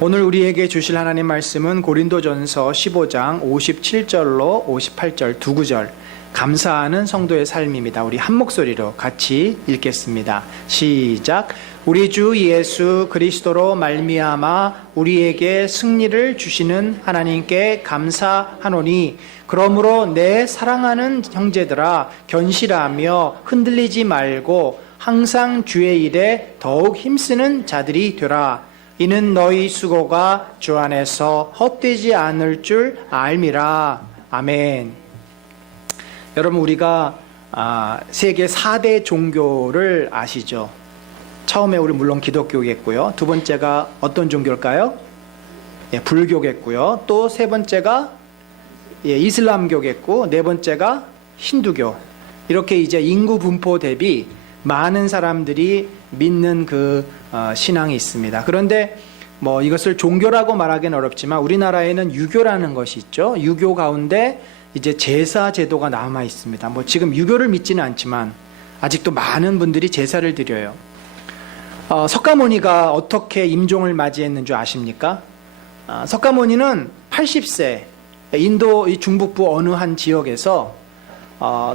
오늘 우리에게 주실 하나님 말씀은 고린도전서 15장 57절로 58절 두 구절, 감사하는 성도의 삶입니다. 우리 한 목소리로 같이 읽겠습니다. 시작. 우리 주 예수 그리스도로 말미암아 우리에게 승리를 주시는 하나님께 감사하노니, 그러므로 내 사랑하는 형제들아, 견실하며 흔들리지 말고 항상 주의 일에 더욱 힘쓰는 자들이 되라. 이는 너희 수고가 주 안에서 헛되지 않을 줄 알미라. 아멘. 여러분, 우리가 세계 4대 종교를 아시죠? 처음에 우리 물론 기독교겠고요. 두 번째가 어떤 종교일까요? 불교겠고요. 또 세 번째가 이슬람교겠고, 네 번째가 힌두교. 이렇게 이제 인구 분포 대비 많은 사람들이 믿는 신앙이 있습니다. 그런데 이것을 종교라고 말하기는 어렵지만 우리나라에는 유교라는 것이 있죠. 유교 가운데 이제 제사 제도가 남아 있습니다. 지금 유교를 믿지는 않지만 아직도 많은 분들이 제사를 드려요. 석가모니가 어떻게 임종을 맞이했는 줄 아십니까? 석가모니는 80세 인도 중북부 어느 한 지역에서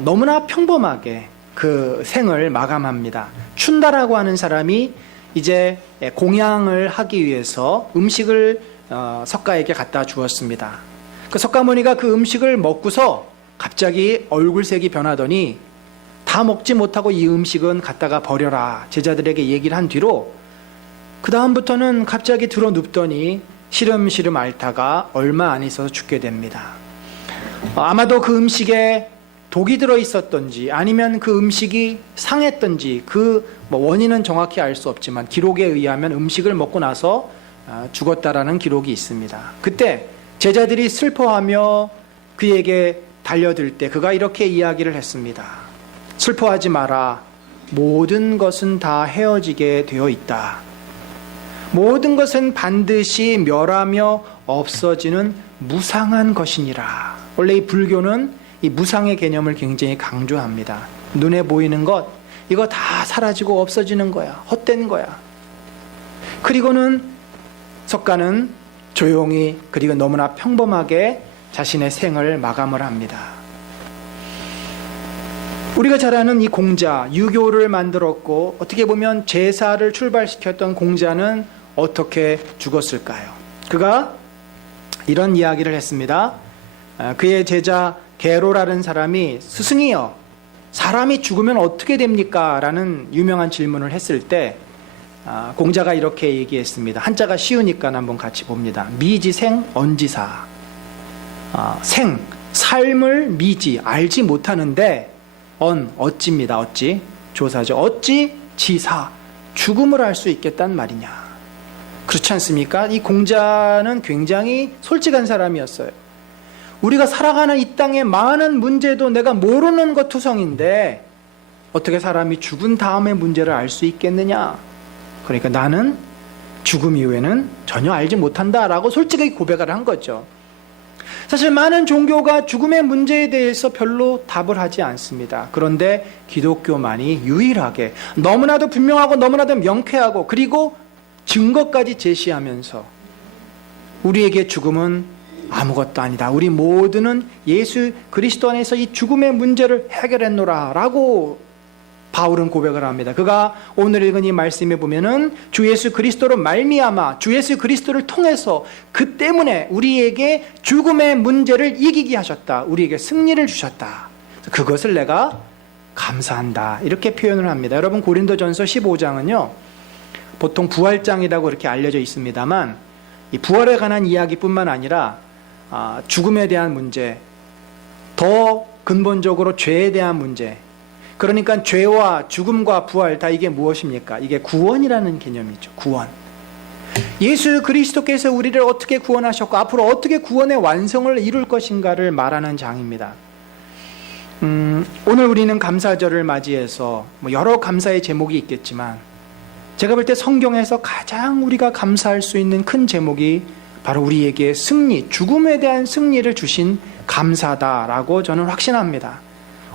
너무나 평범하게 그 생을 마감합니다. 춘다라고 하는 사람이 이제 공양을 하기 위해서 음식을 석가에게 갖다 주었습니다. 그 석가모니가 그 음식을 먹고서 갑자기 얼굴색이 변하더니 다 먹지 못하고 이 음식은 갖다가 버려라 제자들에게 얘기를 한 뒤로 그 다음부터는 갑자기 들어 눕더니 시름시름 앓다가 얼마 안 있어서 죽게 됩니다. 아마도 그 음식에 독이 들어있었던지 아니면 그 음식이 상했던지 원인은 정확히 알 수 없지만 기록에 의하면 음식을 먹고 나서 죽었다라는 기록이 있습니다. 그때 제자들이 슬퍼하며 그에게 달려들 때 그가 이렇게 이야기를 했습니다. 슬퍼하지 마라. 모든 것은 다 헤어지게 되어 있다. 모든 것은 반드시 멸하며 없어지는 무상한 것이니라. 원래 이 불교는 이 무상의 개념을 굉장히 강조합니다. 눈에 보이는 것, 이거 다 사라지고 없어지는 거야. 헛된 거야. 그리고는 석가는 조용히 그리고 너무나 평범하게 자신의 생을 마감을 합니다. 우리가 잘 아는 이 공자, 유교를 만들었고 어떻게 보면 제사를 출발시켰던 공자는 어떻게 죽었을까요? 그가 이런 이야기를 했습니다. 그의 제자 게로라는 사람이 스승이여, 사람이 죽으면 어떻게 됩니까? 라는 유명한 질문을 했을 때 공자가 이렇게 얘기했습니다. 한자가 쉬우니까 한번 같이 봅니다. 미지생 언지사. 생, 삶을 미지, 알지 못하는데 어찌입니다. 어찌, 조사죠. 어찌 지사, 죽음을 알 수 있겠단 말이냐. 그렇지 않습니까? 이 공자는 굉장히 솔직한 사람이었어요. 우리가 살아가는 이 땅의 많은 문제도 내가 모르는 것 투성인데 어떻게 사람이 죽은 다음의 문제를 알 수 있겠느냐. 그러니까 나는 죽음 이후에는 전혀 알지 못한다라고 솔직하게 고백을 한 거죠. 사실 많은 종교가 죽음의 문제에 대해서 별로 답을 하지 않습니다. 그런데 기독교만이 유일하게 너무나도 분명하고 너무나도 명쾌하고 그리고 증거까지 제시하면서 우리에게 죽음은 아무것도 아니다. 우리 모두는 예수 그리스도 안에서 이 죽음의 문제를 해결했노라 라고 바울은 고백을 합니다. 그가 오늘 읽은 이 말씀에 보면은 주 예수 그리스도로 말미암아 주 예수 그리스도를 통해서 그 때문에 우리에게 죽음의 문제를 이기게 하셨다. 우리에게 승리를 주셨다. 그것을 내가 감사한다. 이렇게 표현을 합니다. 여러분, 고린도전서 15장은요 보통 부활장이라고 이렇게 알려져 있습니다만 이 부활에 관한 이야기뿐만 아니라 죽음에 대한 문제, 더 근본적으로 죄에 대한 문제, 그러니까 죄와 죽음과 부활 다 이게 무엇입니까? 이게 구원이라는 개념이죠. 구원. 예수 그리스도께서 우리를 어떻게 구원하셨고 앞으로 어떻게 구원의 완성을 이룰 것인가를 말하는 장입니다. 오늘 우리는 감사절을 맞이해서 여러 감사의 제목이 있겠지만 제가 볼 때 성경에서 가장 우리가 감사할 수 있는 큰 제목이 바로 우리에게 승리, 죽음에 대한 승리를 주신 감사다라고 저는 확신합니다.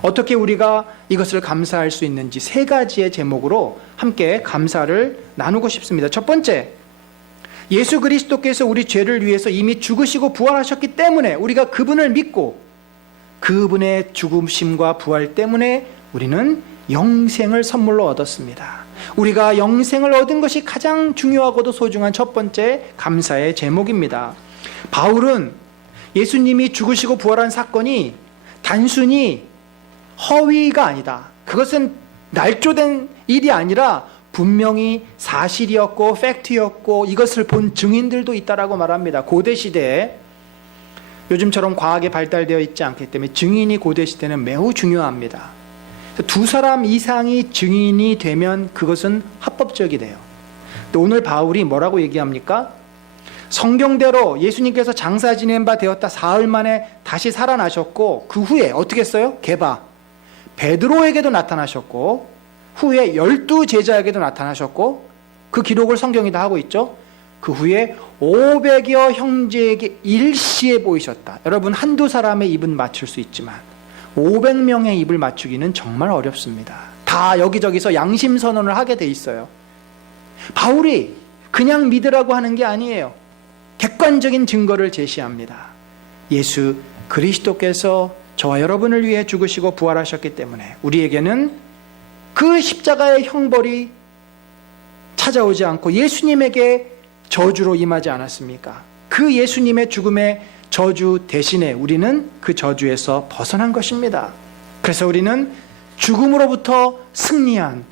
어떻게 우리가 이것을 감사할 수 있는지 세 가지의 제목으로 함께 감사를 나누고 싶습니다. 첫 번째, 예수 그리스도께서 우리 죄를 위해서 이미 죽으시고 부활하셨기 때문에 우리가 그분을 믿고 그분의 죽으심과 부활 때문에 우리는 영생을 선물로 얻었습니다. 우리가 영생을 얻은 것이 가장 중요하고도 소중한 첫 번째 감사의 제목입니다. 바울은 예수님이 죽으시고 부활한 사건이 단순히 허위가 아니다. 그것은 날조된 일이 아니라 분명히 사실이었고 팩트였고 이것을 본 증인들도 있다라고 말합니다. 고대 시대에 요즘처럼 과학이 발달되어 있지 않기 때문에 증인이 고대 시대는 매우 중요합니다. 두 사람 이상이 증인이 되면 그것은 합법적이 돼요. 근데 오늘 바울이 뭐라고 얘기합니까? 성경대로 예수님께서 장사 지낸 바 되었다 사흘 만에 다시 살아나셨고 그 후에 어떻게 했어요? 게바 베드로에게도 나타나셨고 후에 12제자에게도 나타나셨고 그 기록을 성경이 다 하고 있죠. 그 후에 500여 형제에게 일시에 보이셨다. 여러분 한두 사람의 입은 맞출 수 있지만 500명의 입을 맞추기는 정말 어렵습니다. 다 여기저기서 양심 선언을 하게 돼 있어요. 바울이 그냥 믿으라고 하는 게 아니에요. 객관적인 증거를 제시합니다. 예수 그리스도께서 저와 여러분을 위해 죽으시고 부활하셨기 때문에 우리에게는 그 십자가의 형벌이 찾아오지 않고 예수님에게 저주로 임하지 않았습니까? 그 예수님의 죽음의 저주 대신에 우리는 그 저주에서 벗어난 것입니다. 그래서 우리는 죽음으로부터 승리한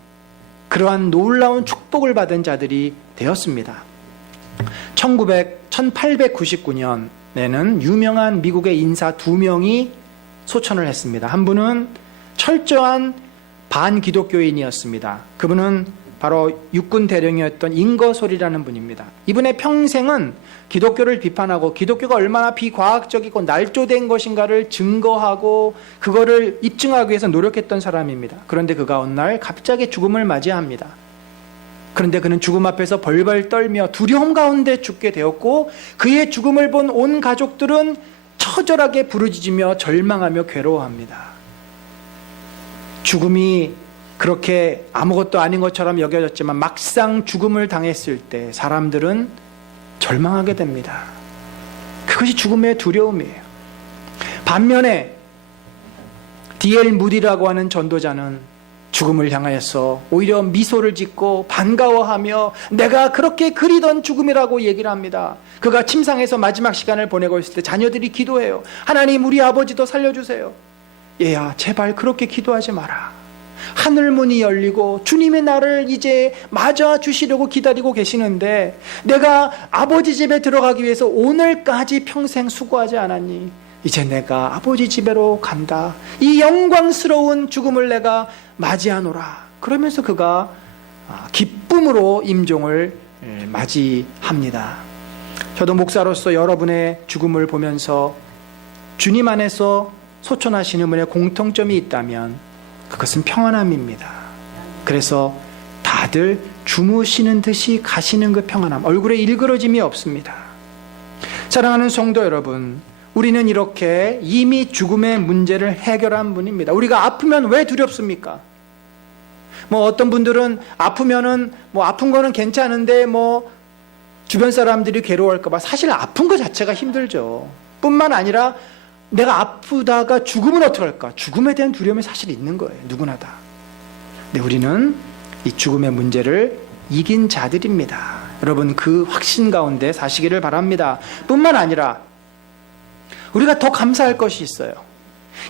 그러한 놀라운 축복을 받은 자들이 되었습니다. 1899년에는 유명한 미국의 인사 2명이 소천을 했습니다. 한 분은 철저한 반기독교인이었습니다. 그분은 바로 육군 대령이었던 잉거솔이라는 분입니다. 이분의 평생은 기독교를 비판하고 기독교가 얼마나 비과학적이고 날조된 것인가를 증거하고 그거를 입증하기 위해서 노력했던 사람입니다. 그런데 그가 어느 날 갑자기 죽음을 맞이합니다. 그런데 그는 죽음 앞에서 벌벌 떨며 두려움 가운데 죽게 되었고 그의 죽음을 본 온 가족들은 처절하게 부르짖으며 절망하며 괴로워합니다. 죽음이 그렇게 아무것도 아닌 것처럼 여겨졌지만 막상 죽음을 당했을 때 사람들은 절망하게 됩니다. 그것이 죽음의 두려움이에요. 반면에 D.L. 무디라고 하는 전도자는 죽음을 향하여서 오히려 미소를 짓고 반가워하며 내가 그렇게 그리던 죽음이라고 얘기를 합니다. 그가 침상에서 마지막 시간을 보내고 있을 때 자녀들이 기도해요. 하나님 우리 아버지도 살려주세요. 얘야 제발 그렇게 기도하지 마라. 하늘 문이 열리고 주님의 나를 이제 맞아 주시려고 기다리고 계시는데 내가 아버지 집에 들어가기 위해서 오늘까지 평생 수고하지 않았니? 이제 내가 아버지 집으로 간다. 이 영광스러운 죽음을 내가 맞이하노라. 그러면서 그가 기쁨으로 임종을 맞이합니다. 저도 목사로서 여러분의 죽음을 보면서 주님 안에서 소천하시는 분의 공통점이 있다면 그것은 평안함입니다. 그래서 다들 주무시는 듯이 가시는 그 평안함, 얼굴에 일그러짐이 없습니다. 사랑하는 성도 여러분, 우리는 이렇게 이미 죽음의 문제를 해결한 분입니다. 우리가 아프면 왜 두렵습니까? 어떤 분들은 아프면은 아픈 거는 괜찮은데 주변 사람들이 괴로워할까봐 사실 아픈 거 자체가 힘들죠. 뿐만 아니라 내가 아프다가 죽으면 어떡할까? 죽음에 대한 두려움이 사실 있는 거예요. 누구나 다. 근데 우리는 이 죽음의 문제를 이긴 자들입니다. 여러분 그 확신 가운데 사시기를 바랍니다. 뿐만 아니라 우리가 더 감사할 것이 있어요.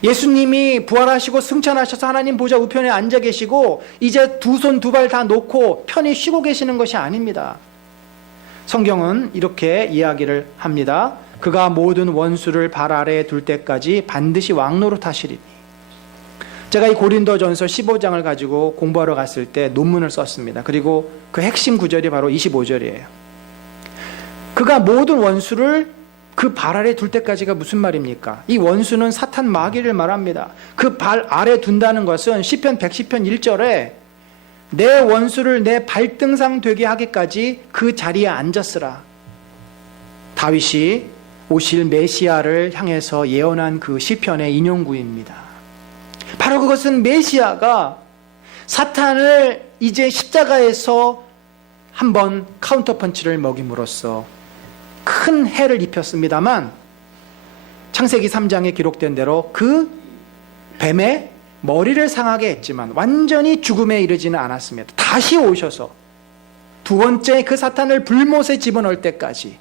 예수님이 부활하시고 승천하셔서 하나님 보좌 우편에 앉아 계시고 이제 두 손 두 발 다 놓고 편히 쉬고 계시는 것이 아닙니다. 성경은 이렇게 이야기를 합니다. 그가 모든 원수를 발 아래에 둘 때까지 반드시 왕노릇하시리니. 제가 이 고린도전서 15장을 가지고 공부하러 갔을 때 논문을 썼습니다. 그리고 그 핵심 구절이 바로 25절이에요. 그가 모든 원수를 그 발 아래 둘 때까지가 무슨 말입니까? 이 원수는 사탄 마귀를 말합니다. 그 발 아래 둔다는 것은 시편 110편 1절에 내 원수를 내 발등상 되게 하기까지 그 자리에 앉았으라. 다윗이 오실 메시아를 향해서 예언한 그 시편의 인용구입니다. 바로 그것은 메시아가 사탄을 이제 십자가에서 한번 카운터 펀치를 먹임으로써 큰 해를 입혔습니다만 창세기 3장에 기록된 대로 그 뱀의 머리를 상하게 했지만 완전히 죽음에 이르지는 않았습니다. 다시 오셔서 두 번째 그 사탄을 불못에 집어넣을 때까지,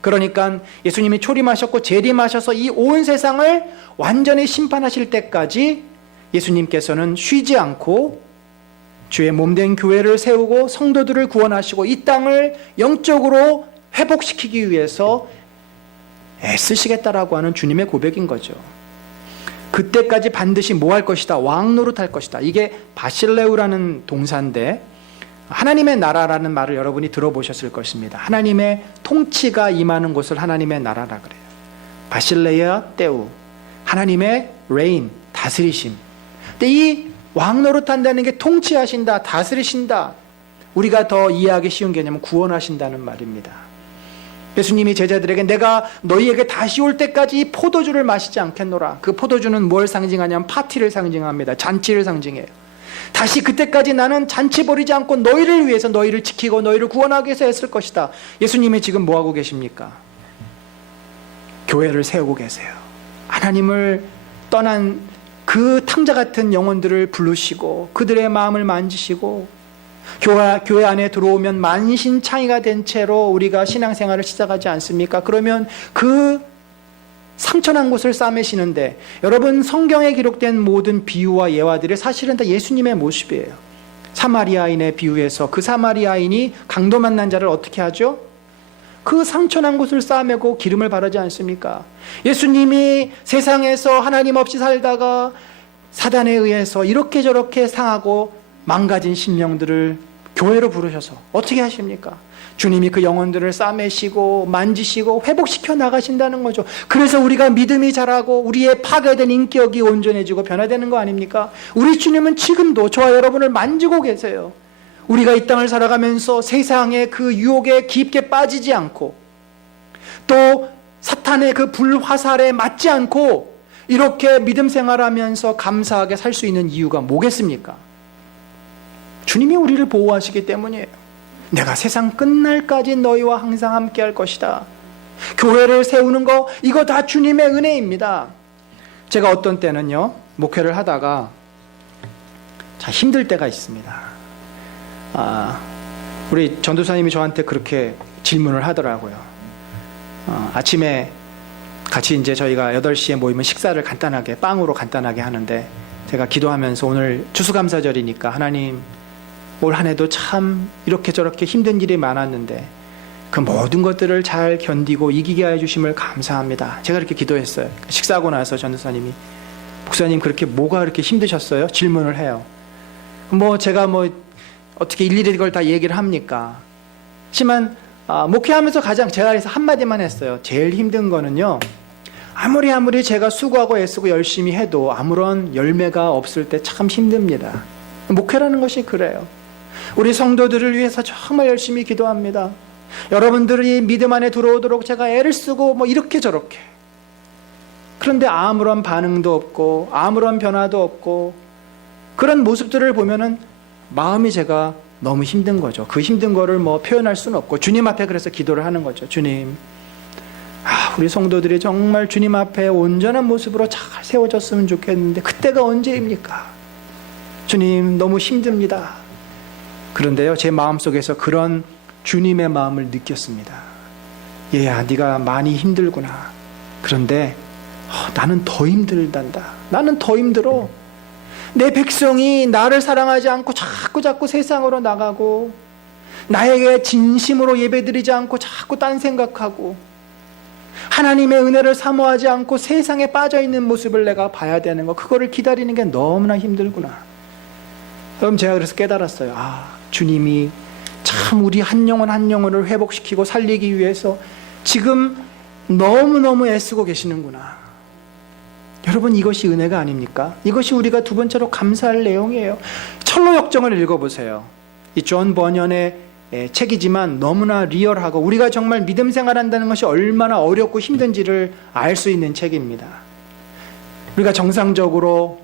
그러니까 예수님이 초림하셨고 재림하셔서 이 온 세상을 완전히 심판하실 때까지 예수님께서는 쉬지 않고 주의 몸된 교회를 세우고 성도들을 구원하시고 이 땅을 영적으로 회복시키기 위해서 애쓰시겠다라고 하는 주님의 고백인 거죠. 그때까지 반드시 뭐 할 것이다? 왕 노릇할 것이다. 이게 바실레우라는 동사인데 하나님의 나라라는 말을 여러분이 들어보셨을 것입니다. 하나님의 통치가 임하는 곳을 하나님의 나라라 그래요. 바실레아 때우, 하나님의 reign, 다스리심. 근데 이 왕 노릇한다는 게 통치하신다, 다스리신다. 우리가 더 이해하기 쉬운 개념은 구원하신다는 말입니다. 예수님이 제자들에게 내가 너희에게 다시 올 때까지 이 포도주를 마시지 않겠노라. 그 포도주는 뭘 상징하냐면 파티를 상징합니다. 잔치를 상징해요. 다시 그때까지 나는 잔치 벌이지 않고 너희를 위해서 너희를 지키고 너희를 구원하기 위해서 애쓸 것이다. 예수님이 지금 뭐 하고 계십니까? 교회를 세우고 계세요. 하나님을 떠난 그 탕자 같은 영혼들을 부르시고 그들의 마음을 만지시고 교회 안에 들어오면 만신창이가 된 채로 우리가 신앙생활을 시작하지 않습니까? 그러면 그 상처난 곳을 싸매시는데, 여러분 성경에 기록된 모든 비유와 예화들이 사실은 다 예수님의 모습이에요. 사마리아인의 비유에서 그 사마리아인이 강도 만난 자를 어떻게 하죠? 그 상처난 곳을 싸매고 기름을 바르지 않습니까? 예수님이 세상에서 하나님 없이 살다가 사단에 의해서 이렇게 저렇게 상하고 망가진 심령들을 교회로 부르셔서 어떻게 하십니까? 주님이 그 영혼들을 싸매시고 만지시고 회복시켜 나가신다는 거죠. 그래서 우리가 믿음이 자라고 우리의 파괴된 인격이 온전해지고 변화되는 거 아닙니까? 우리 주님은 지금도 저와 여러분을 만지고 계세요. 우리가 이 땅을 살아가면서 세상의 그 유혹에 깊게 빠지지 않고 또 사탄의 그 불화살에 맞지 않고 이렇게 믿음 생활하면서 감사하게 살 수 있는 이유가 뭐겠습니까? 주님이 우리를 보호하시기 때문이에요. 내가 세상 끝날까지 너희와 항상 함께 할 것이다. 교회를 세우는 거, 이거 다 주님의 은혜입니다. 제가 어떤 때는요, 목회를 하다가 참 힘들 때가 있습니다. 우리 전도사님이 저한테 그렇게 질문을 하더라고요. 아침에 같이 이제 저희가 8시에 모이면 식사를 간단하게, 빵으로 간단하게 하는데 제가 기도하면서 오늘 추수감사절이니까 하나님, 올 한 해도 참 이렇게 저렇게 힘든 일이 많았는데 그 모든 것들을 잘 견디고 이기게 해주심을 감사합니다. 제가 이렇게 기도했어요. 식사하고 나서 전도사님이 목사님 그렇게 뭐가 그렇게 힘드셨어요? 질문을 해요. 제가 어떻게 일일이 이걸 다 얘기를 합니까? 하지만 목회하면서 가장 제가 그래서 한마디만 했어요. 제일 힘든 거는요, 아무리 제가 수고하고 애쓰고 열심히 해도 아무런 열매가 없을 때 참 힘듭니다. 목회라는 것이 그래요. 우리 성도들을 위해서 정말 열심히 기도합니다. 여러분들이 믿음 안에 들어오도록 제가 애를 쓰고 이렇게 저렇게. 그런데 아무런 반응도 없고 아무런 변화도 없고 그런 모습들을 보면은 마음이 제가 너무 힘든 거죠. 그 힘든 거를 표현할 수는 없고 주님 앞에 그래서 기도를 하는 거죠. 주님, 우리 성도들이 정말 주님 앞에 온전한 모습으로 잘 세워졌으면 좋겠는데 그때가 언제입니까? 주님, 너무 힘듭니다. 그런데요, 제 마음속에서 그런 주님의 마음을 느꼈습니다. 얘야, 네가 많이 힘들구나. 그런데 나는 더 힘들단다. 나는 더 힘들어. 내 백성이 나를 사랑하지 않고 자꾸 세상으로 나가고 나에게 진심으로 예배드리지 않고 자꾸 딴 생각하고 하나님의 은혜를 사모하지 않고 세상에 빠져있는 모습을 내가 봐야 되는 거, 그거를 기다리는 게 너무나 힘들구나. 그럼 제가 그래서 깨달았어요. 주님이 참 우리 한 영혼을 회복시키고 살리기 위해서 지금 너무너무 애쓰고 계시는구나. 여러분, 이것이 은혜가 아닙니까? 이것이 우리가 두 번째로 감사할 내용이에요. 철로 역정을 읽어보세요. 이 존 버년의 책이지만 너무나 리얼하고 우리가 정말 믿음 생활한다는 것이 얼마나 어렵고 힘든지를 알 수 있는 책입니다. 우리가 정상적으로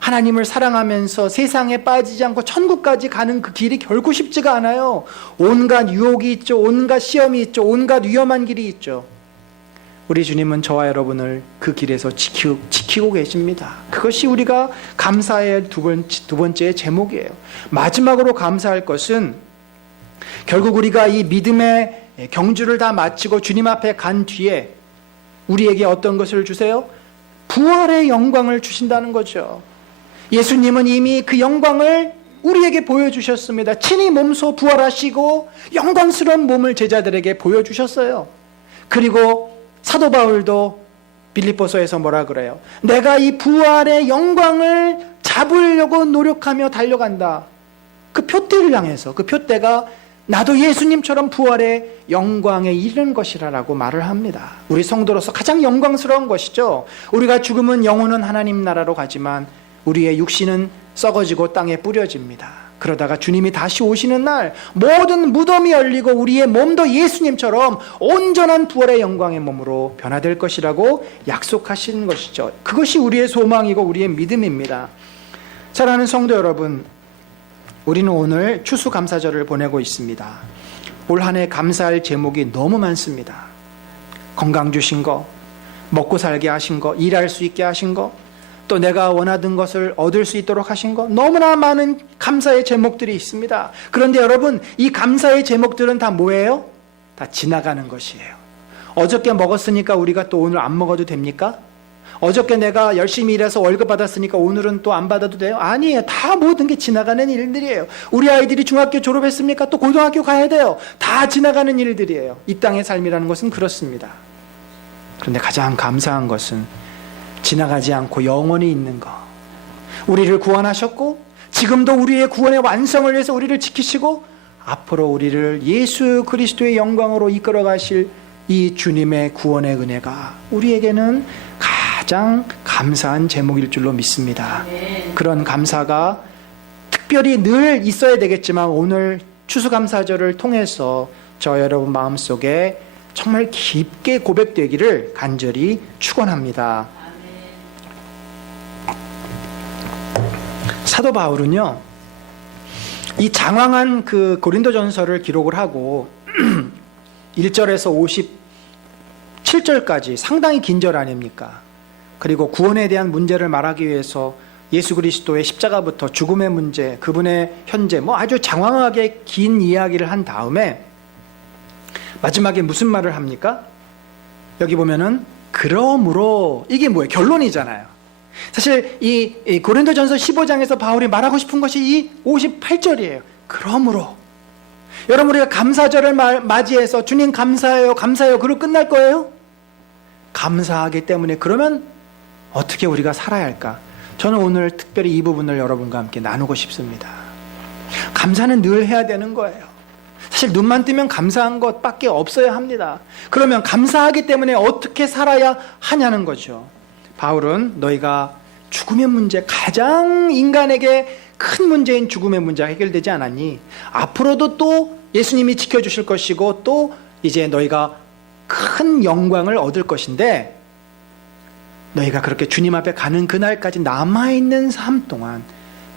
하나님을 사랑하면서 세상에 빠지지 않고 천국까지 가는 그 길이 결코 쉽지가 않아요. 온갖 유혹이 있죠. 온갖 시험이 있죠. 온갖 위험한 길이 있죠. 우리 주님은 저와 여러분을 그 길에서 지키고 계십니다. 그것이 우리가 감사의 두 번째 제목이에요. 마지막으로 감사할 것은 결국 우리가 이 믿음의 경주를 다 마치고 주님 앞에 간 뒤에 우리에게 어떤 것을 주세요? 부활의 영광을 주신다는 거죠. 예수님은 이미 그 영광을 우리에게 보여주셨습니다. 친히 몸소 부활하시고 영광스러운 몸을 제자들에게 보여주셨어요. 그리고 사도 바울도 빌립보서에서 뭐라 그래요? 내가 이 부활의 영광을 잡으려고 노력하며 달려간다. 그 표대를 향해서, 그 표대가 나도 예수님처럼 부활의 영광에 이르는 것이라고 말을 합니다. 우리 성도로서 가장 영광스러운 것이죠. 우리가 죽으면 영혼은 하나님 나라로 가지만 우리의 육신은 썩어지고 땅에 뿌려집니다. 그러다가 주님이 다시 오시는 날 모든 무덤이 열리고 우리의 몸도 예수님처럼 온전한 부활의 영광의 몸으로 변화될 것이라고 약속하신 것이죠. 그것이 우리의 소망이고 우리의 믿음입니다. 사랑하는 성도 여러분, 우리는 오늘 추수감사절을 보내고 있습니다. 올 한 해 감사할 제목이 너무 많습니다. 건강 주신 거, 먹고 살게 하신 거, 일할 수 있게 하신 거, 또 내가 원하던 것을 얻을 수 있도록 하신 것, 너무나 많은 감사의 제목들이 있습니다. 그런데 여러분, 이 감사의 제목들은 다 뭐예요? 다 지나가는 것이에요. 어저께 먹었으니까 우리가 또 오늘 안 먹어도 됩니까? 어저께 내가 열심히 일해서 월급 받았으니까 오늘은 또 안 받아도 돼요? 아니에요. 다 모든 게 지나가는 일들이에요. 우리 아이들이 중학교 졸업했습니까? 또 고등학교 가야 돼요. 다 지나가는 일들이에요. 이 땅의 삶이라는 것은 그렇습니다. 그런데 가장 감사한 것은 지나가지 않고 영원히 있는 것. 우리를 구원하셨고 지금도 우리의 구원의 완성을 위해서 우리를 지키시고 앞으로 우리를 예수 그리스도의 영광으로 이끌어 가실 이 주님의 구원의 은혜가 우리에게는 가장 감사한 제목일 줄로 믿습니다. 그런 감사가 특별히 늘 있어야 되겠지만 오늘 추수감사절을 통해서 저 여러분 마음속에 정말 깊게 고백되기를 간절히 축원합니다. 사도 바울은요, 이 장황한 그 고린도전서를 기록을 하고 1절에서 57절까지 상당히 긴 절 아닙니까? 그리고 구원에 대한 문제를 말하기 위해서 예수 그리스도의 십자가부터 죽음의 문제, 그분의 현재, 아주 장황하게 긴 이야기를 한 다음에 마지막에 무슨 말을 합니까? 여기 보면은 그러므로, 이게 뭐예요? 결론이잖아요. 사실 이 고린도전서 15장에서 바울이 말하고 싶은 것이 이 58절이에요. 그러므로 여러분, 우리가 감사절을 맞이해서 주님 감사해요, 감사해요, 그러고 끝날 거예요? 감사하기 때문에 그러면 어떻게 우리가 살아야 할까? 저는 오늘 특별히 이 부분을 여러분과 함께 나누고 싶습니다. 감사는 늘 해야 되는 거예요. 사실 눈만 뜨면 감사한 것밖에 없어야 합니다. 그러면 감사하기 때문에 어떻게 살아야 하냐는 거죠. 바울은 너희가 죽음의 문제, 가장 인간에게 큰 문제인 죽음의 문제가 해결되지 않았니? 앞으로도 또 예수님이 지켜주실 것이고 또 이제 너희가 큰 영광을 얻을 것인데 너희가 그렇게 주님 앞에 가는 그날까지 남아있는 삶 동안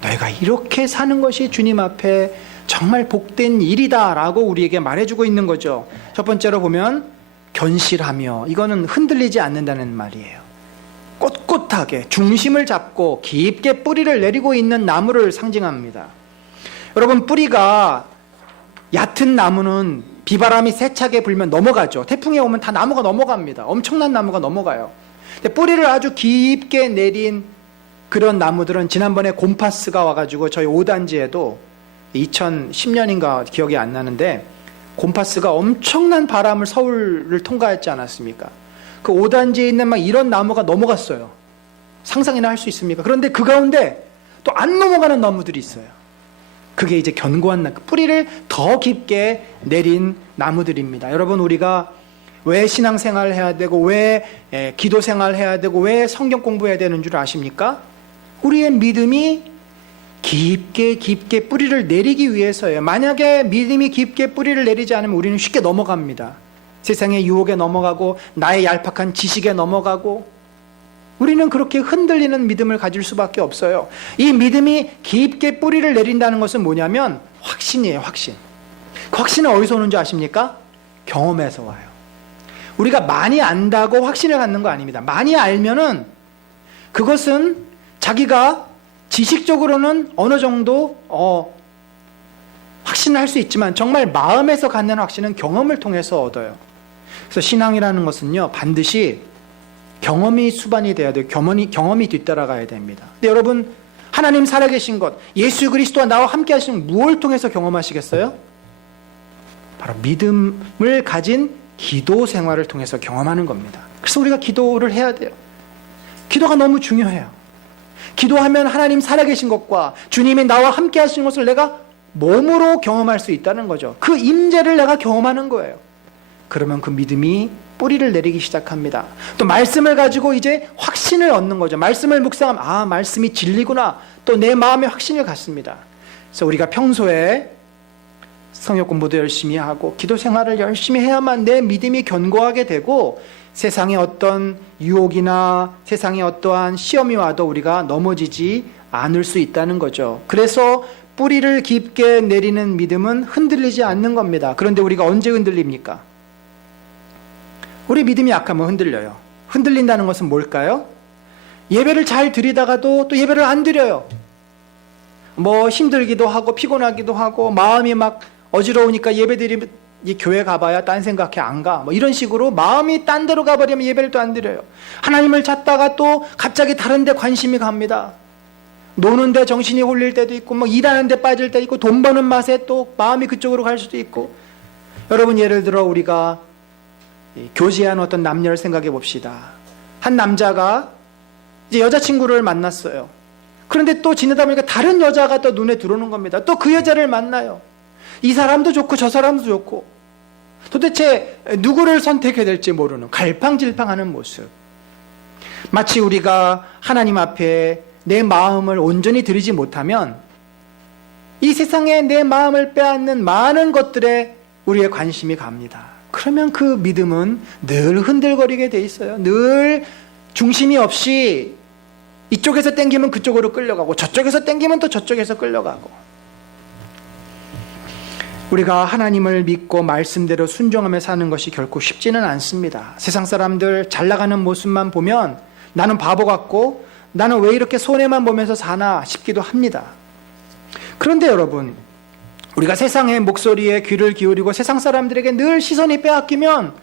너희가 이렇게 사는 것이 주님 앞에 정말 복된 일이다 라고 우리에게 말해주고 있는 거죠. 첫 번째로 보면 견실하며, 이거는 흔들리지 않는다는 말이에요. 꼿꼿하게 중심을 잡고 깊게 뿌리를 내리고 있는 나무를 상징합니다. 여러분, 뿌리가 얕은 나무는 비바람이 세차게 불면 넘어가죠. 태풍이 오면 다 나무가 넘어갑니다. 엄청난 나무가 넘어가요. 근데 뿌리를 아주 깊게 내린 그런 나무들은, 지난번에 곰파스가 와가지고 저희 5단지에도 2010년인가 기억이 안 나는데 곰파스가 엄청난 바람을 서울을 통과했지 않았습니까? 그 5단지에 있는 막 이런 나무가 넘어갔어요. 상상이나 할 수 있습니까? 그런데 그 가운데 또 안 넘어가는 나무들이 있어요. 그게 이제 견고한 뿌리를 더 깊게 내린 나무들입니다. 여러분, 우리가 왜 신앙생활을 해야 되고 왜 기도생활을 해야 되고 왜 성경 공부해야 되는 줄 아십니까? 우리의 믿음이 깊게 뿌리를 내리기 위해서예요. 만약에 믿음이 깊게 뿌리를 내리지 않으면 우리는 쉽게 넘어갑니다. 세상의 유혹에 넘어가고 나의 얄팍한 지식에 넘어가고 우리는 그렇게 흔들리는 믿음을 가질 수밖에 없어요. 이 믿음이 깊게 뿌리를 내린다는 것은 뭐냐면 확신이에요. 확신. 그 확신은 어디서 오는 줄 아십니까? 경험에서 와요. 우리가 많이 안다고 확신을 갖는 거 아닙니다. 많이 알면은 그것은 자기가 지식적으로는 어느 정도 확신을 할 수 있지만 정말 마음에서 갖는 확신은 경험을 통해서 얻어요. 그래서 신앙이라는 것은요, 반드시 경험이 수반이 돼야 돼요. 경험이 뒤따라가야 됩니다. 근데 여러분, 하나님 살아계신 것, 예수 그리스도와 나와 함께 하시는 무엇을 통해서 경험하시겠어요? 바로 믿음을 가진 기도 생활을 통해서 경험하는 겁니다. 그래서 우리가 기도를 해야 돼요. 기도가 너무 중요해요. 기도하면 하나님 살아계신 것과 주님이 나와 함께 하시는 것을 내가 몸으로 경험할 수 있다는 거죠. 그 임재를 내가 경험하는 거예요. 그러면 그 믿음이 뿌리를 내리기 시작합니다. 또 말씀을 가지고 이제 확신을 얻는 거죠. 말씀을 묵상하면 말씀이 진리구나. 또 내 마음에 확신을 갖습니다. 그래서 우리가 평소에 성역 공부도 열심히 하고 기도 생활을 열심히 해야만 내 믿음이 견고하게 되고 세상의 어떤 유혹이나 세상의 어떠한 시험이 와도 우리가 넘어지지 않을 수 있다는 거죠. 그래서 뿌리를 깊게 내리는 믿음은 흔들리지 않는 겁니다. 그런데 우리가 언제 흔들립니까? 우리 믿음이 약하면 흔들려요. 흔들린다는 것은 뭘까요? 예배를 잘 드리다가도 또 예배를 안 드려요. 힘들기도 하고 피곤하기도 하고 마음이 막 어지러우니까 예배 드리면 이 교회 가봐야 딴 생각해 안 가. 이런 식으로 마음이 딴 데로 가버리면 예배를 또 안 드려요. 하나님을 찾다가 또 갑자기 다른 데 관심이 갑니다. 노는데 정신이 홀릴 때도 있고 일하는 데 빠질 때도 있고 돈 버는 맛에 또 마음이 그쪽으로 갈 수도 있고. 여러분, 예를 들어 우리가 교제한 어떤 남녀를 생각해 봅시다. 한 남자가 이제 여자친구를 만났어요. 그런데 또 지내다 보니까 다른 여자가 또 눈에 들어오는 겁니다. 또 그 여자를 만나요. 이 사람도 좋고 저 사람도 좋고 도대체 누구를 선택해야 될지 모르는 갈팡질팡하는 모습. 마치 우리가 하나님 앞에 내 마음을 온전히 드리지 못하면 이 세상에 내 마음을 빼앗는 많은 것들에 우리의 관심이 갑니다. 그러면 그 믿음은 늘 흔들거리게 돼 있어요. 늘 중심이 없이 이쪽에서 땡기면 그쪽으로 끌려가고 저쪽에서 땡기면 또 저쪽에서 끌려가고. 우리가 하나님을 믿고 말씀대로 순종하며 사는 것이 결코 쉽지는 않습니다. 세상 사람들 잘 나가는 모습만 보면 나는 바보 같고 나는 왜 이렇게 손해만 보면서 사나 싶기도 합니다. 그런데 여러분, 우리가 세상의 목소리에 귀를 기울이고 세상 사람들에게 늘 시선이 빼앗기면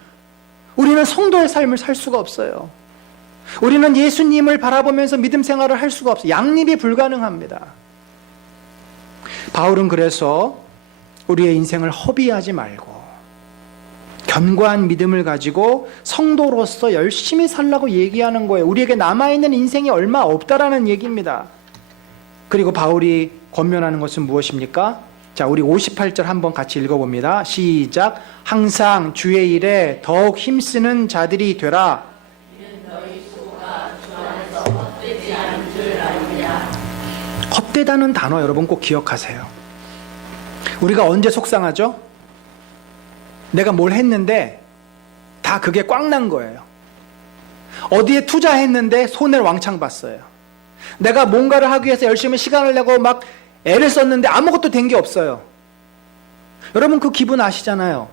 우리는 성도의 삶을 살 수가 없어요. 우리는 예수님을 바라보면서 믿음 생활을 할 수가 없어요. 양립이 불가능합니다. 바울은 그래서 우리의 인생을 허비하지 말고 견고한 믿음을 가지고 성도로서 열심히 살라고 얘기하는 거예요. 우리에게 남아있는 인생이 얼마 없다라는 얘기입니다. 그리고 바울이 권면하는 것은 무엇입니까? 자, 우리 58절 한번 같이 읽어봅니다. 시작. 항상 주의 일에 더욱 힘쓰는 자들이 되라. 헛되다는 단어 여러분 꼭 기억하세요. 우리가 언제 속상하죠? 내가 뭘 했는데 다 그게 꽉 난 거예요. 어디에 투자했는데 손해를 왕창 봤어요. 내가 뭔가를 하기 위해서 열심히 시간을 내고 막 애를 썼는데 아무것도 된 게 없어요. 여러분 그 기분 아시잖아요.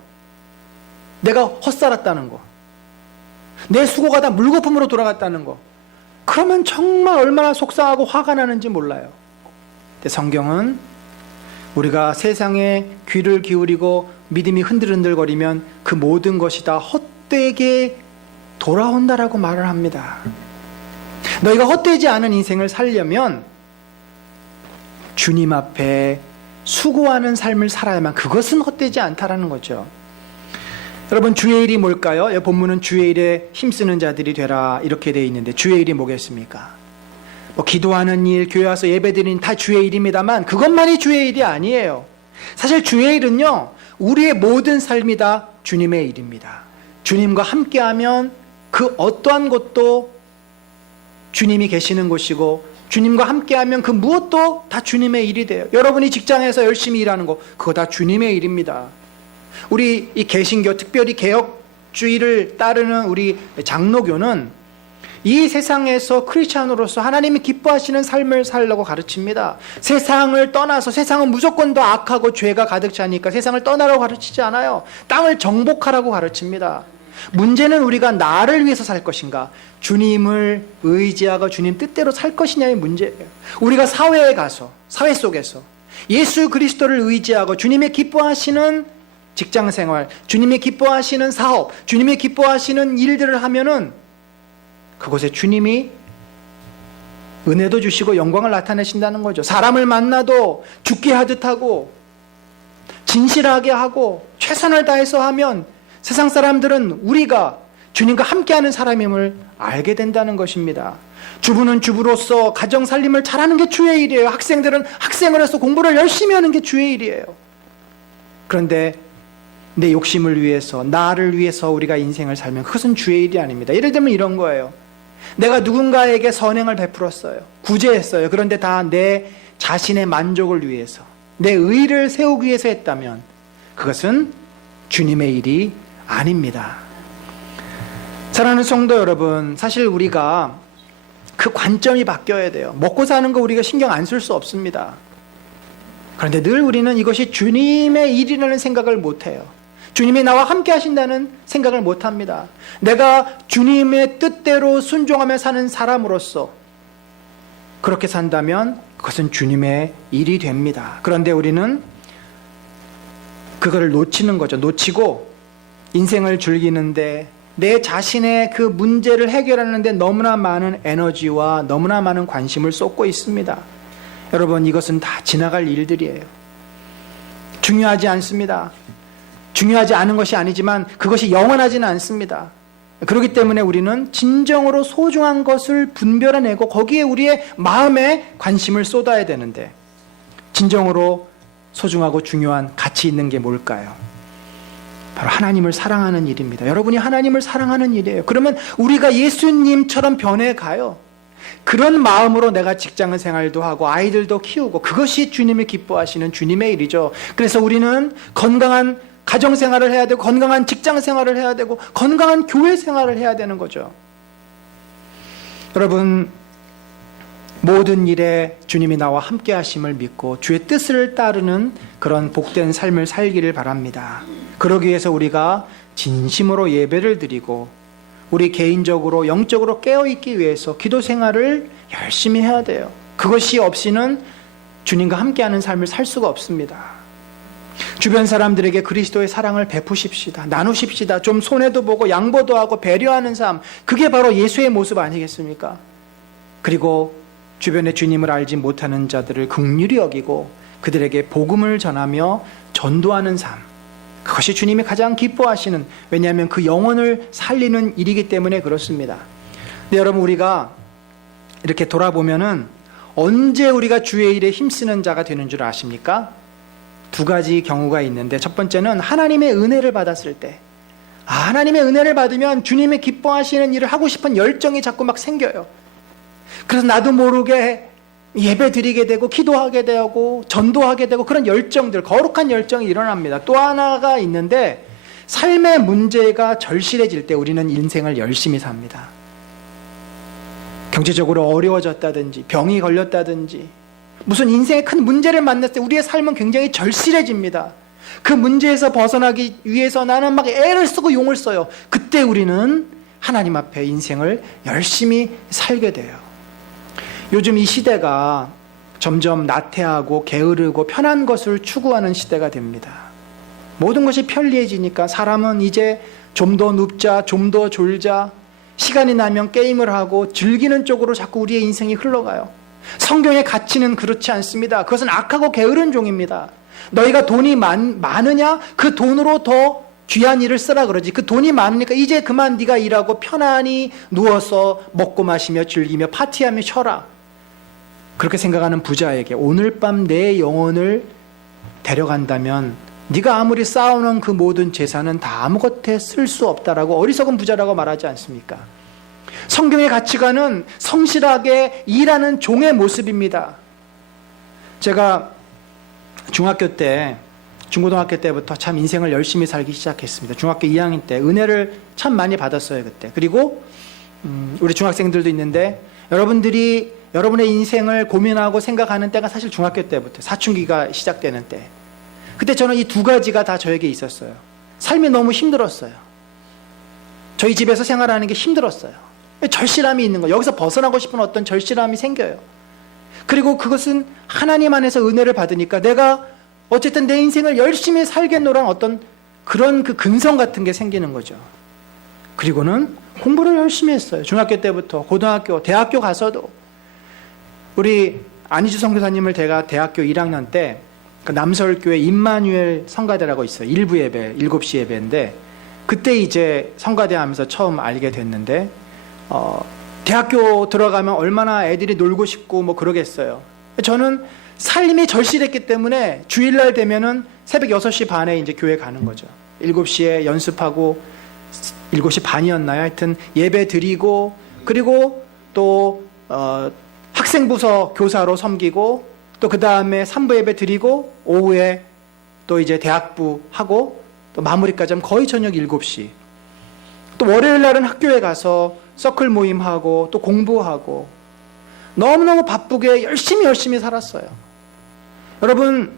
내가 헛살았다는 거. 내 수고가 다 물거품으로 돌아갔다는 거. 그러면 정말 얼마나 속상하고 화가 나는지 몰라요. 근데 성경은 우리가 세상에 귀를 기울이고 믿음이 흔들흔들거리면 그 모든 것이 다 헛되게 돌아온다라고 말을 합니다. 너희가 헛되지 않은 인생을 살려면 주님 앞에 수고하는 삶을 살아야만 그것은 헛되지 않다라는 거죠. 여러분, 주의 일이 뭘까요? 이 본문은 주의 일에 힘쓰는 자들이 되라 이렇게 되어 있는데 주의 일이 뭐겠습니까? 기도하는 일, 교회 와서 예배드리는 다 주의 일입니다만 그것만이 주의 일이 아니에요. 사실 주의 일은요, 우리의 모든 삶이 다 주님의 일입니다. 주님과 함께하면 그 어떠한 것도 주님이 계시는 곳이고 주님과 함께하면 그 무엇도 다 주님의 일이 돼요. 여러분이 직장에서 열심히 일하는 거 그거 다 주님의 일입니다. 우리 이 개신교, 특별히 개혁주의를 따르는 우리 장로교는 이 세상에서 크리스찬으로서 하나님이 기뻐하시는 삶을 살려고 가르칩니다. 세상을 떠나서, 세상은 무조건 더 악하고 죄가 가득 차니까 세상을 떠나라고 가르치지 않아요. 땅을 정복하라고 가르칩니다. 문제는 우리가 나를 위해서 살 것인가, 주님을 의지하고 주님 뜻대로 살 것이냐의 문제예요. 우리가 사회에 가서, 사회 속에서 예수 그리스도를 의지하고 주님의 기뻐하시는 직장생활, 주님이 기뻐하시는 사업, 주님이 기뻐하시는 일들을 하면은 그곳에 주님이 은혜도 주시고 영광을 나타내신다는 거죠. 사람을 만나도 죽게 하듯 하고 진실하게 하고 최선을 다해서 하면 세상 사람들은 우리가 주님과 함께하는 사람임을 알게 된다는 것입니다. 주부는 주부로서 가정 살림을 잘하는 게 주의 일이에요. 학생들은 학생으로서 공부를 열심히 하는 게 주의 일이에요. 그런데 내 욕심을 위해서, 나를 위해서 우리가 인생을 살면 그것은 주의 일이 아닙니다. 예를 들면 이런 거예요. 내가 누군가에게 선행을 베풀었어요. 구제했어요. 그런데 다 내 자신의 만족을 위해서, 내 의의를 세우기 위해서 했다면 그것은 주님의 일이 아닙니다. 사랑하는 성도 여러분, 사실 우리가 그 관점이 바뀌어야 돼요. 먹고 사는 거 우리가 신경 안 쓸 수 없습니다. 그런데 늘 우리는 이것이 주님의 일이라는 생각을 못해요. 주님이 나와 함께 하신다는 생각을 못합니다. 내가 주님의 뜻대로 순종하며 사는 사람으로서 그렇게 산다면 그것은 주님의 일이 됩니다. 그런데 우리는 그거를 놓치는 거죠. 놓치고 인생을 즐기는데, 내 자신의 그 문제를 해결하는데 너무나 많은 에너지와 너무나 많은 관심을 쏟고 있습니다. 여러분, 이것은 다 지나갈 일들이에요. 중요하지 않습니다. 중요하지 않은 것이 아니지만 그것이 영원하지는 않습니다. 그렇기 때문에 우리는 진정으로 소중한 것을 분별해내고 거기에 우리의 마음에 관심을 쏟아야 되는데, 진정으로 소중하고 중요한 가치 있는 게 뭘까요? 바로 하나님을 사랑하는 일입니다. 여러분이 하나님을 사랑하는 일이에요. 그러면 우리가 예수님처럼 변해가요. 그런 마음으로 내가 직장 생활도 하고 아이들도 키우고, 그것이 주님이 기뻐하시는 주님의 일이죠. 그래서 우리는 건강한 가정 생활을 해야 되고, 건강한 직장 생활을 해야 되고, 건강한 교회 생활을 해야 되는 거죠. 여러분, 모든 일에 주님이 나와 함께 하심을 믿고 주의 뜻을 따르는 그런 복된 삶을 살기를 바랍니다. 그러기 위해서 우리가 진심으로 예배를 드리고, 우리 개인적으로 영적으로 깨어있기 위해서 기도 생활을 열심히 해야 돼요. 그것이 없이는 주님과 함께하는 삶을 살 수가 없습니다. 주변 사람들에게 그리스도의 사랑을 베푸십시다. 나누십시다. 좀 손해도 보고 양보도 하고 배려하는 삶, 그게 바로 예수의 모습 아니겠습니까? 그리고 주변에 주님을 알지 못하는 자들을 긍휼히 여기고 그들에게 복음을 전하며 전도하는 삶, 그것이 주님이 가장 기뻐하시는, 왜냐하면 그 영혼을 살리는 일이기 때문에 그렇습니다. 근데 여러분, 우리가 이렇게 돌아보면은 언제 우리가 주의 일에 힘쓰는 자가 되는 줄 아십니까? 두 가지 경우가 있는데, 첫 번째는 하나님의 은혜를 받았을 때, 하나님의 은혜를 받으면 주님의 기뻐하시는 일을 하고 싶은 열정이 자꾸 막 생겨요. 그래서 나도 모르게 예배 드리게 되고 기도하게 되고 전도하게 되고, 그런 열정들, 거룩한 열정이 일어납니다. 또 하나가 있는데, 삶의 문제가 절실해질 때 우리는 인생을 열심히 삽니다. 경제적으로 어려워졌다든지 병이 걸렸다든지 무슨 인생의 큰 문제를 만났을 때 우리의 삶은 굉장히 절실해집니다. 그 문제에서 벗어나기 위해서 나는 막 애를 쓰고 용을 써요. 그때 우리는 하나님 앞에 인생을 열심히 살게 돼요. 요즘 이 시대가 점점 나태하고 게으르고 편한 것을 추구하는 시대가 됩니다. 모든 것이 편리해지니까 사람은 이제 좀 더 눕자, 좀 더 졸자, 시간이 나면 게임을 하고 즐기는 쪽으로 자꾸 우리의 인생이 흘러가요. 성경의 가치는 그렇지 않습니다. 그것은 악하고 게으른 종입니다. 너희가 돈이 많으냐? 그 돈으로 더 귀한 일을 쓰라 그러지. 그 돈이 많으니까 이제 그만 네가 일하고 편안히 누워서 먹고 마시며 즐기며 파티하며 쉬어라. 그렇게 생각하는 부자에게 오늘 밤 내 영혼을 데려간다면 네가 아무리 쌓아놓은 그 모든 재산은 다 아무것도 쓸 수 없다라고 어리석은 부자라고 말하지 않습니까? 성경의 가치관은 성실하게 일하는 종의 모습입니다. 제가 중고등학교 때부터 참 인생을 열심히 살기 시작했습니다. 중학교 2학년 때 은혜를 참 많이 받았어요, 그때. 그리고 우리 중학생들도 있는데 여러분들이 여러분의 인생을 고민하고 생각하는 때가 사실 중학교 때부터 사춘기가 시작되는 때. 그때 저는 이 두 가지가 다 저에게 있었어요. 삶이 너무 힘들었어요. 저희 집에서 생활하는 게 힘들었어요. 절실함이 있는 거예요. 여기서 벗어나고 싶은 어떤 절실함이 생겨요. 그리고 그것은 하나님 안에서 은혜를 받으니까 내가 어쨌든 내 인생을 열심히 살겠노란 어떤 그런 그 근성 같은 게 생기는 거죠. 그리고는 공부를 열심히 했어요. 중학교 때부터 고등학교, 대학교 가서도. 우리 안희주 선교사님을 제가 대학교 1학년 때 그 남서울교회 임마누엘 성가대라고 있어요. 일부 예배, 7시 예배인데 그때 이제 성가대 하면서 처음 알게 됐는데 대학교 들어가면 얼마나 애들이 놀고 싶고 뭐 그러겠어요. 저는 삶이 절실했기 때문에 주일날 되면은 새벽 6시 반에 이제 교회 가는 거죠. 7시에 연습하고 7시 반이었나요? 하여튼 예배 드리고 그리고 또 학생부서 교사로 섬기고 또 그 다음에 3부 예배 드리고 오후에 또 이제 대학부 하고 또 마무리까지 하면 거의 저녁 7시. 또 월요일 날은 학교에 가서 서클 모임하고 또 공부하고 너무너무 바쁘게 열심히 살았어요. 여러분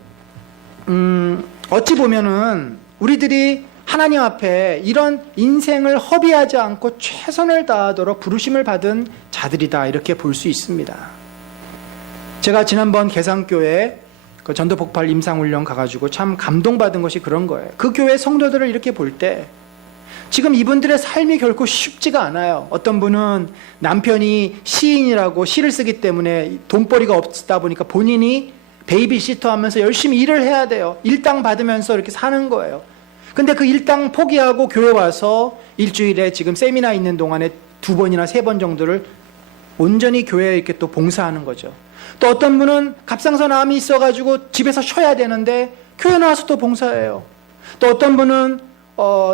어찌 보면은 우리들이 하나님 앞에 이런 인생을 허비하지 않고 최선을 다하도록 부르심을 받은 자들이다 이렇게 볼 수 있습니다. 제가 지난번 계상교회 그 전도폭발 임상훈련 가가지고 참 감동받은 것이 그런 거예요. 그 교회 성도들을 이렇게 볼 때 지금 이분들의 삶이 결코 쉽지가 않아요. 어떤 분은 남편이 시인이라고 시를 쓰기 때문에 돈벌이가 없다 보니까 본인이 베이비시터 하면서 열심히 일을 해야 돼요. 일당 받으면서 이렇게 사는 거예요. 근데 그 일당 포기하고 교회 와서 일주일에 지금 세미나 있는 동안에 2번이나 3번 정도를 온전히 교회에 이렇게 또 봉사하는 거죠. 또 어떤 분은 갑상선암이 있어가지고 집에서 쉬어야 되는데 교회 나와서 또 봉사해요. 또 어떤 분은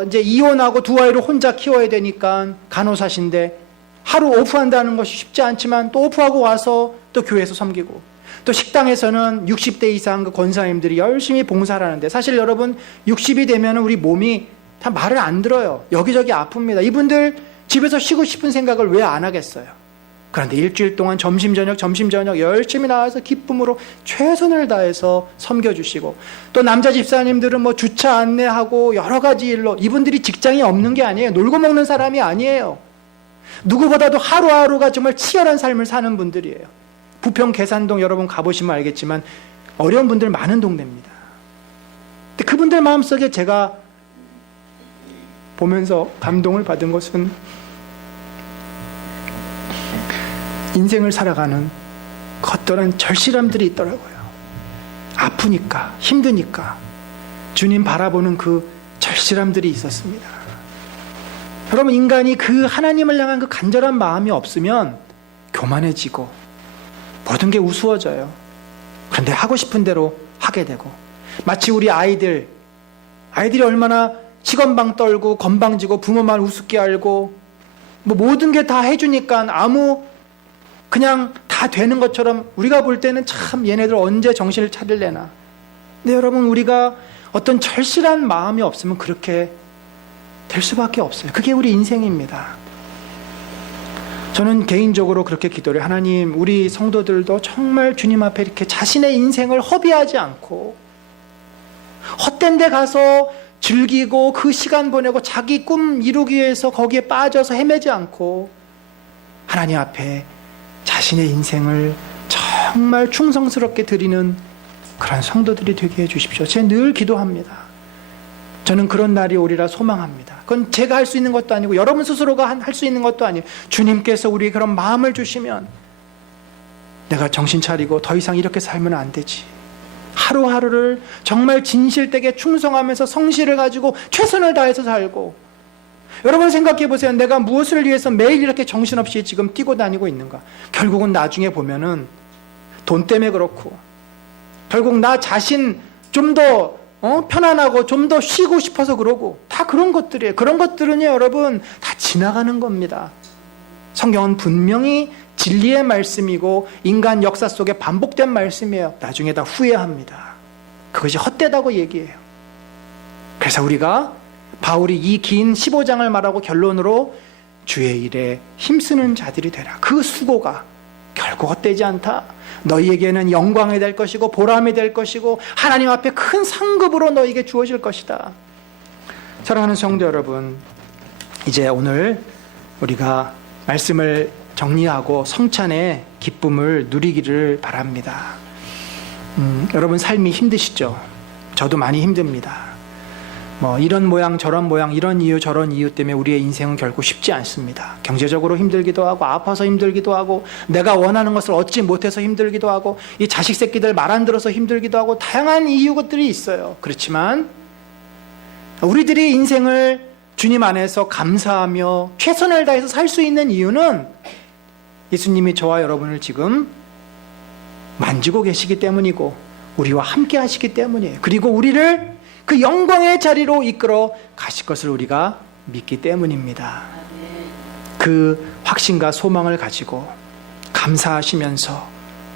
이제 이혼하고 2 아이를 혼자 키워야 되니까 간호사신데 하루 오프한다는 것이 쉽지 않지만 또 오프하고 와서 또 교회에서 섬기고 또 식당에서는 60대 이상 그 권사님들이 열심히 봉사를 하는데 사실 여러분 60이 되면 우리 몸이 다 말을 안 들어요. 여기저기 아픕니다. 이분들 집에서 쉬고 싶은 생각을 왜 안 하겠어요? 그런데 일주일 동안 점심 저녁 열심히 나와서 기쁨으로 최선을 다해서 섬겨주시고 또 남자 집사님들은 뭐 주차 안내하고 여러 가지 일로 이분들이 직장이 없는 게 아니에요. 놀고 먹는 사람이 아니에요. 누구보다도 하루하루가 정말 치열한 삶을 사는 분들이에요. 부평 계산동 여러분 가보시면 알겠지만 어려운 분들 많은 동네입니다. 근데 그분들 마음속에 제가 보면서 감동을 받은 것은 인생을 살아가는 겉돌한 절실함들이 있더라고요. 아프니까 힘드니까 주님 바라보는 그 절실함들이 있었습니다. 여러분 인간이 그 하나님을 향한 그 간절한 마음이 없으면 교만해지고 모든 게 우스워져요. 그런데 하고 싶은 대로 하게 되고 마치 우리 아이들이 얼마나 시건방 떨고 건방지고 부모 말 우습게 알고 뭐 모든 게 다 해주니까 그냥 다 되는 것처럼 우리가 볼 때는 참 얘네들 언제 정신을 차릴래나. 근데 여러분 우리가 어떤 절실한 마음이 없으면 그렇게 될 수밖에 없어요. 그게 우리 인생입니다. 저는 개인적으로 그렇게 기도를 하나님 우리 성도들도 정말 주님 앞에 이렇게 자신의 인생을 허비하지 않고 헛된 데 가서 즐기고 그 시간 보내고 자기 꿈 이루기 위해서 거기에 빠져서 헤매지 않고 하나님 앞에 자신의 인생을 정말 충성스럽게 드리는 그런 성도들이 되게 해주십시오. 제가 늘 기도합니다. 저는 그런 날이 오리라 소망합니다. 그건 제가 할 수 있는 것도 아니고 여러분 스스로가 할 수 있는 것도 아니에요. 주님께서 우리에게 그런 마음을 주시면 내가 정신 차리고 더 이상 이렇게 살면 안 되지. 하루하루를 정말 진실되게 충성하면서 성실을 가지고 최선을 다해서 살고 여러분 생각해 보세요. 내가 무엇을 위해서 매일 이렇게 정신없이 지금 뛰고 다니고 있는가? 결국은 나중에 보면은 돈 때문에 그렇고 결국 나 자신 좀 더 편안하고 좀 더 쉬고 싶어서 그러고 다 그런 것들이에요. 그런 것들은요 여러분 다 지나가는 겁니다. 성경은 분명히 진리의 말씀이고 인간 역사 속에 반복된 말씀이에요. 나중에 다 후회합니다. 그것이 헛되다고 얘기해요. 그래서 우리가 바울이 이 긴 15장을 말하고 결론으로 주의 일에 힘쓰는 자들이 되라. 그 수고가 결코 헛되지 않다. 너희에게는 영광이 될 것이고 보람이 될 것이고 하나님 앞에 큰 상급으로 너희에게 주어질 것이다. 사랑하는 성도 여러분, 이제 오늘 우리가 말씀을 정리하고 성찬의 기쁨을 누리기를 바랍니다. 여러분 삶이 힘드시죠? 저도 많이 힘듭니다. 이런 모양 저런 모양 이런 이유 저런 이유 때문에 우리의 인생은 결코 쉽지 않습니다. 경제적으로 힘들기도 하고 아파서 힘들기도 하고 내가 원하는 것을 얻지 못해서 힘들기도 하고 이 자식 새끼들 말 안 들어서 힘들기도 하고 다양한 이유들이 있어요. 그렇지만 우리들이 인생을 주님 안에서 감사하며 최선을 다해서 살 수 있는 이유는 예수님이 저와 여러분을 지금 만지고 계시기 때문이고 우리와 함께 하시기 때문이에요. 그리고 우리를 그 영광의 자리로 이끌어 가실 것을 우리가 믿기 때문입니다. 그 확신과 소망을 가지고 감사하시면서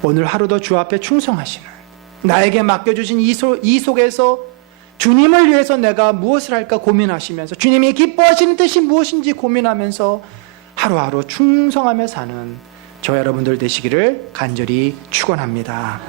오늘 하루도 주 앞에 충성하시는 나에게 맡겨주신 이 속에서 주님을 위해서 내가 무엇을 할까 고민하시면서 주님이 기뻐하시는 뜻이 무엇인지 고민하면서 하루하루 충성하며 사는 저 여러분들 되시기를 간절히 축원합니다.